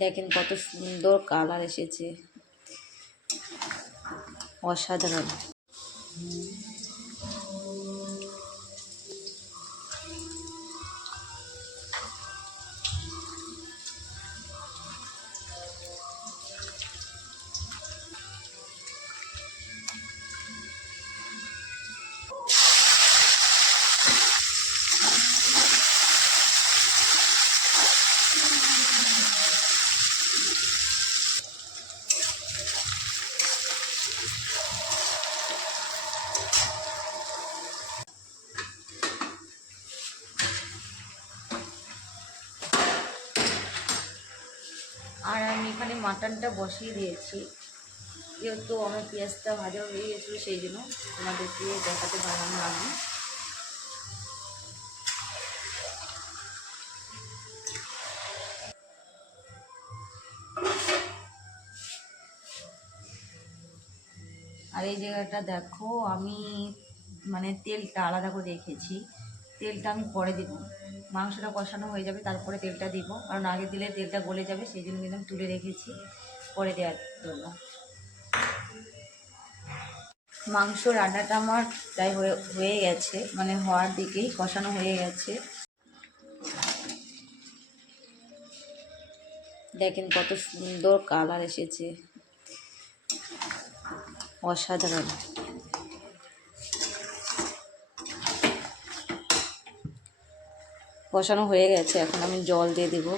দেখেন কত সুন্দর কালার এসেছে, অসাধারণ। আর আমি এখানে মাটনটা বসিয়ে দিয়েছি, যেহেতু আমার পেঁয়াজটা ভাজা হয়ে গেছিলো সেই জন্য তোমাদেরকে দেখাতে পারলাম না আমি। আর এই জায়গাটা দেখো, আমি মানে তেলটা আলাদা করে রেখেছি, তেলটা আমি পরে দিব, মাংসটা কষানো হয়ে যাবে তারপরে তেলটা দিব, কারণ আগে দিলে তেলটা গলে যাবে, সেই জন্য কিন্তু আমি তুলে রেখেছি পরে দেওয়ার জন্য। মাংস রান্নাটা আমার প্রায় হয়ে গেছে, মানে হওয়ার দিকেই, কষানো হয়ে গেছে। দেখেন কত সুন্দর কালার এসেছে, অসাধারণ। কষানো হয়ে গেছে, এখন আমি জল দিয়ে দেবো।